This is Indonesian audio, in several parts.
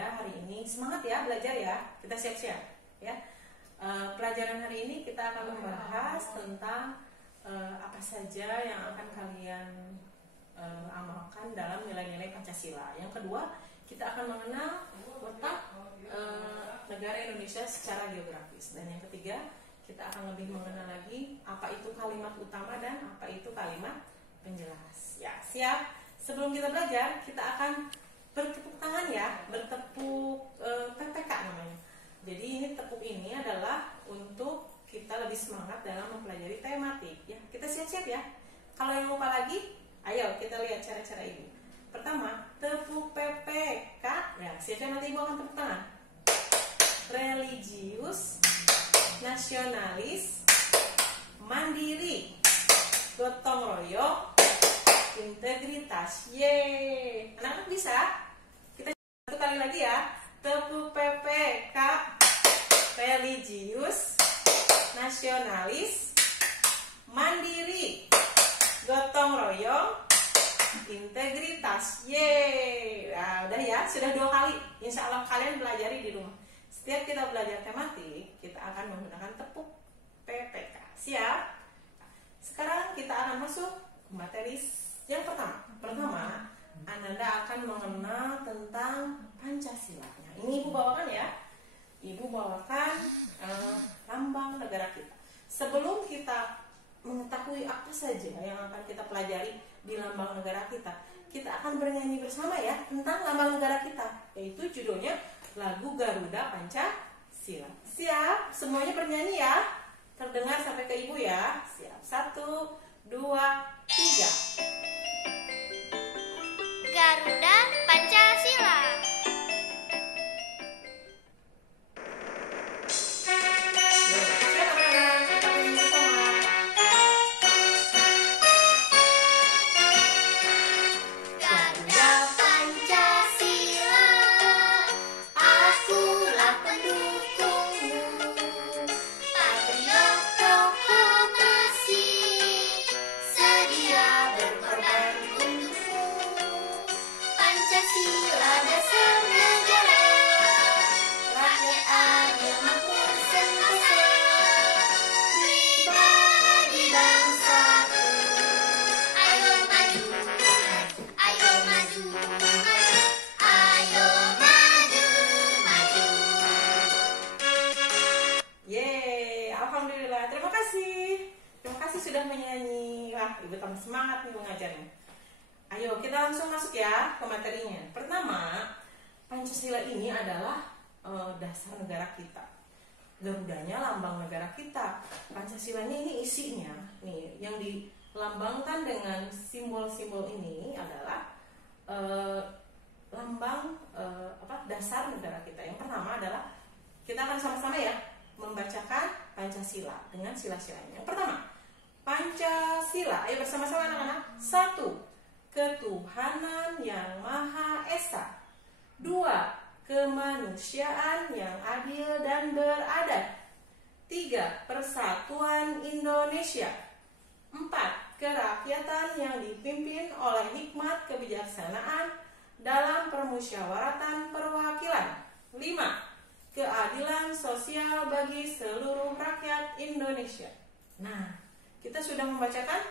Anda hari ini. Semangat ya belajar ya, kita siap-siap ya. Pelajaran hari ini kita akan membahas tentang apa saja yang akan kalian amalkan dalam nilai-nilai Pancasila. Yang kedua, kita akan mengenal letak negara Indonesia secara geografis. Dan yang ketiga, kita akan lebih mengenal lagi apa itu kalimat utama dan apa itu kalimat penjelas. Ya, siap? Sebelum kita belajar, kita akan bertepuk tangan ya, bertepuk PPK namanya. Jadi ini tepuk ini adalah untuk kita lebih semangat dalam mempelajari tematik ya. Kita siap-siap ya. Kalau yang lupa lagi, ayo kita lihat cara-cara ibu. Pertama, tepuk PPK. Ya, siap-siap, nanti ibu akan tepuk tangan. Religius, nasionalis, mandiri, gotong royong, integritas. Yeay. Anak-anak bisa? Kita satu kali lagi ya. Tepuk PPK, religius, nasionalis, mandiri, gotong royong, integritas. Yeay. Nah, udah ya, sudah 2 kali. Insya Allah kalian pelajari di rumah. Setiap kita belajar tematik, kita akan menggunakan tepuk PPK. Siap? Sekarang kita akan masuk ke materi yang pertama. Pertama, Ananda akan mengenal tentang Pancasila-nya. Ini ibu bawakan ya. Ibu bawakan lambang negara kita. Sebelum kita mengetahui apa saja yang akan kita pelajari di lambang negara kita, kita akan bernyanyi bersama ya tentang lambang negara kita, yaitu judulnya lagu Garuda Pancasila. Siap? Semuanya bernyanyi ya. Terdengar sampai ke ibu ya. Siap? 1, 2, 3. Garuda Pancasila. Sudah menyanyi. Wah, ibu tambah semangat nih mengajarnya. Ayo kita langsung masuk ya ke materinya. Pertama, Pancasila ini adalah dasar negara kita. Garudanya lambang negara kita. Pancasila ini isinya nih yang dilambangkan dengan simbol-simbol ini adalah lambang dasar negara kita. Yang pertama adalah kita akan sama-sama ya membacakan Pancasila dengan sila-silanya. Yang pertama, Pancasila, ayo bersama-sama anak-anak. 1. Ketuhanan yang Maha Esa. 2. Kemanusiaan yang adil dan beradab. 3. Persatuan Indonesia. 4. Kerakyatan yang dipimpin oleh hikmat kebijaksanaan dalam permusyawaratan perwakilan. 5. Keadilan sosial bagi seluruh rakyat Indonesia. Nah, kita sudah membacakan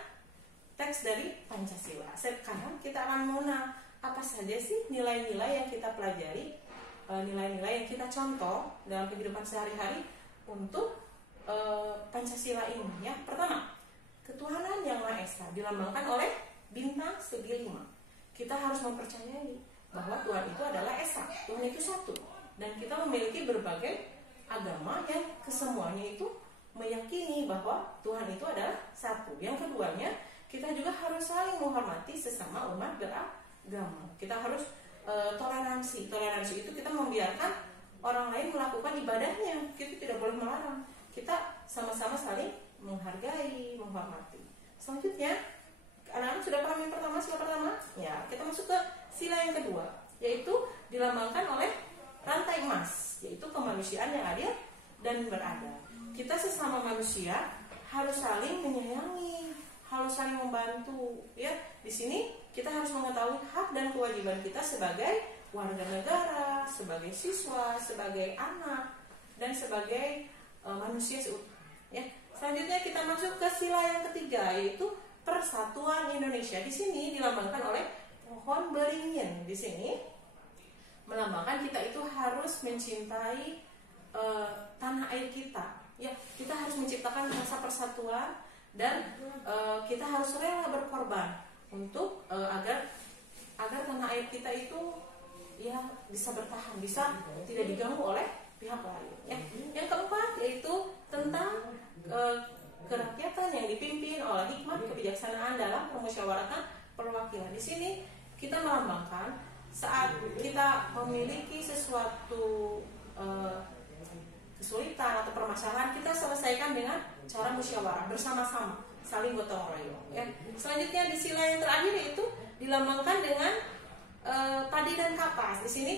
teks dari Pancasila. Sekarang kita akan mengenal apa saja sih nilai-nilai yang kita pelajari, nilai-nilai yang kita contoh dalam kehidupan sehari-hari untuk Pancasila ini. Ya, pertama, ketuhanan yang Maha Esa dilambangkan oleh bintang segi 5. Kita harus mempercayai bahwa Tuhan itu adalah Esa, Tuhan itu satu, dan kita memiliki berbagai agama yang kesemuanya itu meyakini bahwa Tuhan itu adalah satu. Yang keduanya, kita juga harus saling menghormati sesama umat beragama. Kita harus toleransi. Toleransi itu kita membiarkan orang lain melakukan ibadahnya. Kita tidak boleh melarang. Kita sama-sama saling menghargai, menghormati. Selanjutnya, anak-anak sudah paham yang pertama, sila pertama? Ya, kita masuk ke sila yang kedua, yaitu dilambangkan oleh rantai emas, yaitu kemanusiaan yang adil dan beradab. Kita sesama manusia harus saling menyayangi, harus saling membantu. Ya, di sini kita harus mengetahui hak dan kewajiban kita sebagai warga negara, sebagai siswa, sebagai anak, dan sebagai manusia seutuhnya. Ya. Selanjutnya kita masuk ke sila yang ketiga, yaitu Persatuan Indonesia. Di sini dilambangkan oleh pohon beringin. Di sini melambangkan kita itu harus mencintai tanah air kita. Ya, kita harus menciptakan rasa persatuan dan kita harus rela berkorban untuk agar tanah air kita itu ya bisa bertahan, bisa tidak diganggu oleh pihak lain. Ya. Yang keempat yaitu tentang kerakyatan yang dipimpin oleh hikmat kebijaksanaan dalam permusyawaratan perwakilan. Di sini kita melambangkan saat kita memiliki sesuatu kesulitan atau permasalahan, kita selesaikan dengan cara musyawarah bersama-sama, saling gotong royong. Ya. Selanjutnya di sila yang terakhir yaitu dilambangkan dengan padi dan kapas. Di sini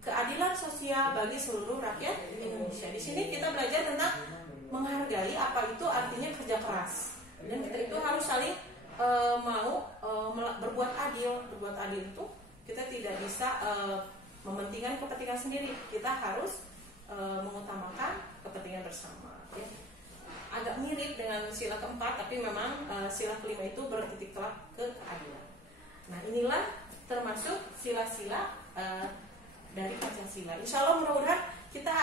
keadilan sosial bagi seluruh rakyat Indonesia. Di sini kita belajar tentang menghargai apa itu artinya kerja keras, dan kita itu harus saling mau berbuat adil. Berbuat adil itu kita tidak bisa mementingkan kepentingan sendiri, kita harus mengutamakan kepentingan bersama. Ya. Agak mirip dengan sila keempat, tapi memang sila kelima itu bertitik tolak ke keadilan. Nah, inilah termasuk sila-sila dari Pancasila. Insya Allah mudah-mudahan kita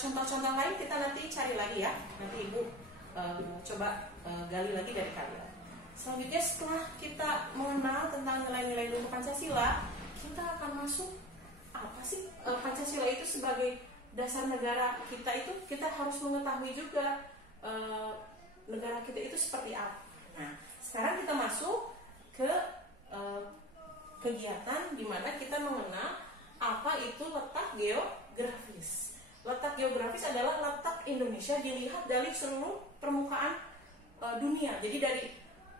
contoh-contoh lain kita nanti cari lagi ya. Nanti Ibu coba gali lagi dari kalian. Selanjutnya setelah kita mengenal tentang nilai-nilai dari Pancasila, kita akan masuk apa sih Pancasila itu sebagai dasar negara kita itu. Kita harus mengetahui juga negara kita itu seperti apa. Nah, sekarang kita masuk ke kegiatan di mana kita mengenal apa itu letak geografis. Letak geografis adalah letak Indonesia dilihat dari seluruh permukaan dunia. Jadi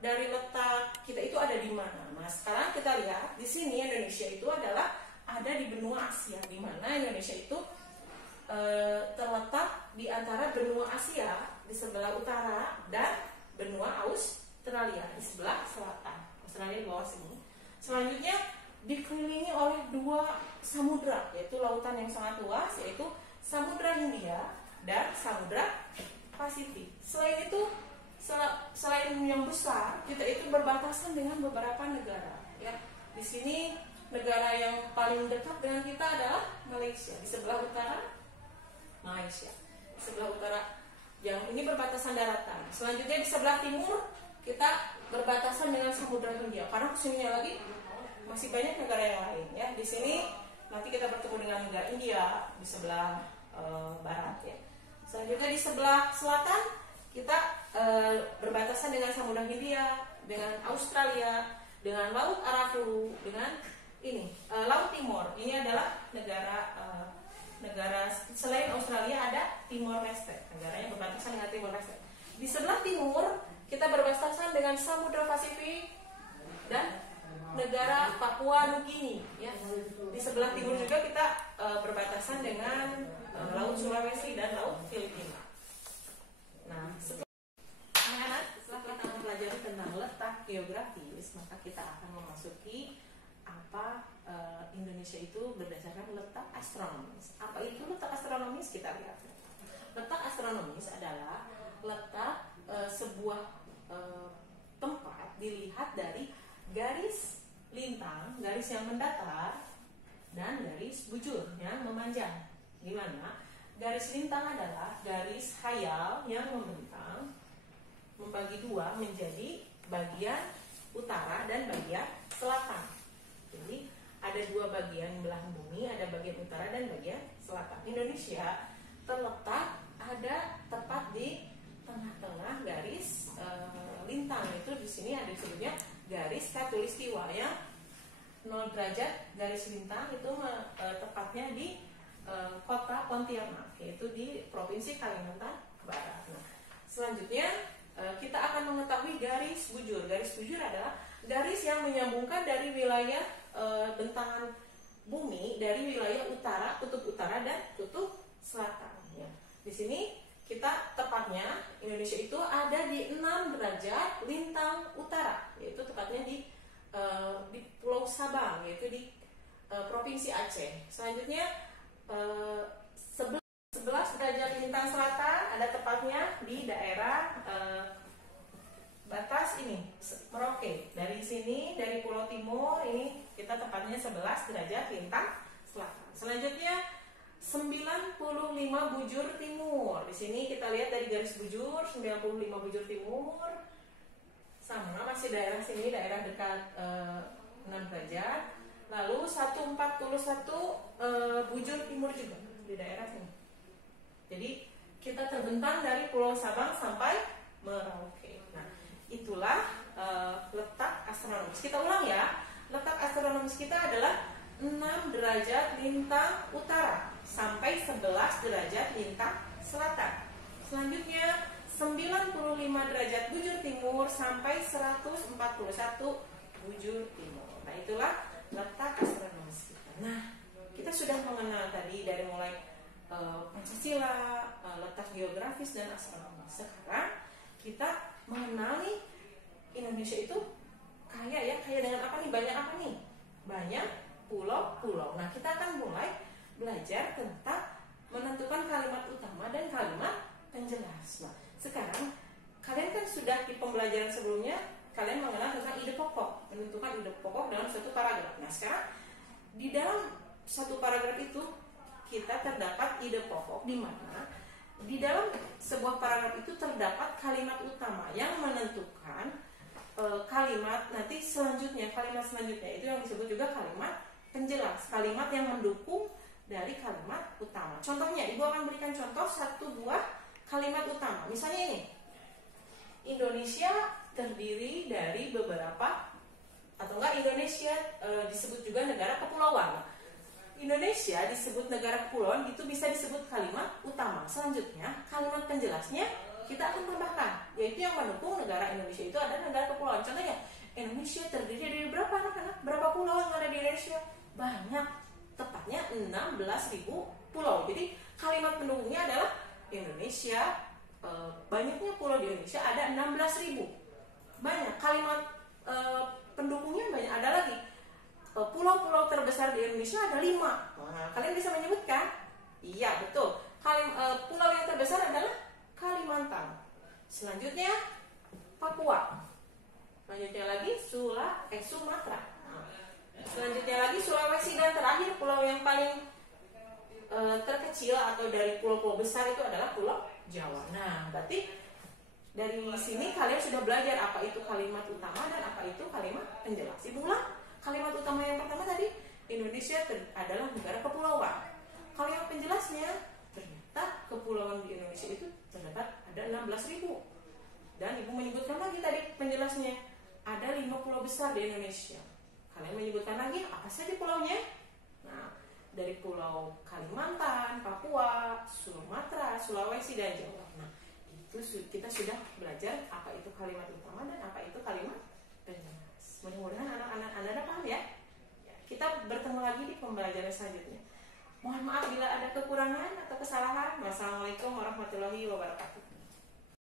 dari letak kita itu ada di mana. Nah, sekarang kita lihat di sini Indonesia itu adalah ada di benua Asia, di mana Indonesia itu terletak di antara benua Asia di sebelah utara dan benua Australia di sebelah selatan. Australia di bawah sini. Selanjutnya dikelilingi oleh dua samudra, yaitu lautan yang sangat luas, yaitu Samudra Hindia dan Samudra Pasifik. Selain itu, selain yang besar, kita itu berbatasan dengan beberapa negara. Ya, di sini negara yang paling dekat dengan kita adalah Malaysia. Di sebelah utara, Malaysia. Di sebelah utara, yang ini berbatasan daratan. Selanjutnya di sebelah timur, kita berbatasan dengan Samudra Hindia. Karena kesininya lagi masih banyak negara yang lain. Ya, di sini nanti kita bertemu dengan negara India di sebelah barat. Ya. Selanjutnya di sebelah selatan kita berbatasan dengan Samudra Hindia, dengan Australia, dengan Laut Arafuru, dengan ini Laut Timor. Ini adalah negara selain Australia ada Timor Leste, negara yang berbatasan dengan Timor Leste. Di sebelah timur kita berbatasan dengan Samudra Pasifik dan negara Papua Nugini. Ya. Di sebelah timur juga kita berbatasan dengan Laut Sulawesi dan Laut Filipina. Nah, setelah kita mempelajari tentang letak geografis, maka kita akan memasuki apa Indonesia itu berdasarkan letak astronomis. Apa itu letak astronomis? Kita lihat. Letak astronomis adalah letak sebuah tempat dilihat dari garis lintang, garis yang mendatar, dan garis bujur yang memanjang. Di mana garis lintang adalah garis khayal yang membentang, membagi dua menjadi bagian utara dan bagian selatan. Jadi ada dua bagian belahan bumi, ada bagian utara dan bagian selatan. Indonesia terletak ada tepat di tengah-tengah garis lintang. Itu di sini ada disebutnya garis khatulistiwa yang 0 derajat garis lintang itu tepatnya di kota Pontianak, yaitu di Provinsi Kalimantan Barat. Nah, selanjutnya kita akan mengetahui garis bujur. Garis bujur adalah garis yang menyambungkan dari wilayah bentangan bumi dari wilayah utara, kutub utara dan kutub selatan. Ya. Di sini kita tepatnya Indonesia itu ada di 6 derajat lintang utara, yaitu tepatnya di Pulau Sabang, yaitu di Provinsi Aceh. Selanjutnya 11 derajat lintang selatan ada tepatnya di daerah batas ini Merauke. Dari sini, dari Pulau Timur ini kita tepatnya 11 derajat lintang selatan. Selanjutnya 95 bujur timur. Di sini kita lihat dari garis bujur 95 bujur timur. Sama masih daerah sini, daerah dekat 6 derajat. Lalu 141 bujur timur juga di daerah sini. Jadi kita terbentang dari Pulau Sabang sampai Merauke. Nah, itulah letak astronomis. Kita ulang ya. Letak astronomis kita adalah 6 derajat lintang utara sampai 11 derajat lintang selatan. Selanjutnya 95 derajat bujur timur sampai 141 bujur timur. Nah, itulah letak astronomis kita. Nah, kita sudah mengenal tadi dari mulai Pancasila, letak geografis dan astronomis. Sekarang kita mengenali Indonesia itu kaya dengan apa nih? Banyak apa nih? Banyak pulau-pulau. Nah, kita akan mulai belajar tentang menentukan kalimat utama dan kalimat penjelas. Nah, sekarang kalian kan sudah di pembelajaran sebelumnya kalian mengenal tentang ide pokok, menentukan ide pokok dalam suatu paragraf. Nah, sekarang di dalam satu paragraf itu kita terdapat ide pokok di mana di dalam sebuah paragraf itu terdapat kalimat utama yang menentukan kalimat nanti selanjutnya, kalimat selanjutnya itu yang disebut juga kalimat penjelas, kalimat yang mendukung dari kalimat utama. Contohnya, Ibu akan berikan contoh satu buah kalimat utama. Misalnya ini, Indonesia terdiri dari beberapa, atau enggak Indonesia disebut juga negara kepulauan. Indonesia disebut negara kepulauan, itu bisa disebut kalimat utama. Selanjutnya, kalimat penjelasnya kita akan tambahkan, yaitu yang mendukung negara Indonesia itu ada negara kepulauan. Contohnya, Indonesia terdiri dari berapa anak-anak? Berapa pulau yang ada di Indonesia? Banyak, tepatnya 16.000 pulau. Jadi kalimat pendukungnya adalah Indonesia, banyaknya pulau di Indonesia ada 16.000. Banyak, kalimat pendukungnya banyak, ada lagi. Pulau-pulau terbesar di Indonesia ada 5. Nah, kalian bisa menyebutkan? Iya, betul. Pulau yang terbesar adalah Kalimantan. Selanjutnya Papua. Selanjutnya lagi Sumatera. Selanjutnya lagi Sulawesi, dan terakhir pulau yang paling terkecil atau dari pulau-pulau besar itu adalah Pulau Jawa. Nah, berarti dari sini kalian sudah belajar apa itu kalimat utama dan apa itu kalimat penjelas. Ibu ulang. Kalimat utama yang pertama tadi, Indonesia adalah negara kepulauan. Kalau yang penjelasnya, ternyata kepulauan di Indonesia itu terdapat ada 16.000. Dan Ibu menyebutkan lagi tadi penjelasnya, ada 5 pulau besar di Indonesia. Kalian menyebutkan lagi apa saja pulaunya? Nah, dari Pulau Kalimantan, Papua, Sumatera, Sulawesi, dan Jawa. Nah, itu kita sudah belajar apa itu kalimat utama dan apa itu kalimat penjelas. Mudah-mudahan anak-anak Anda paham ya. Kita bertemu lagi di pembelajaran selanjutnya. Mohon maaf bila ada kekurangan atau kesalahan. Wassalamualaikum warahmatullahi wabarakatuh.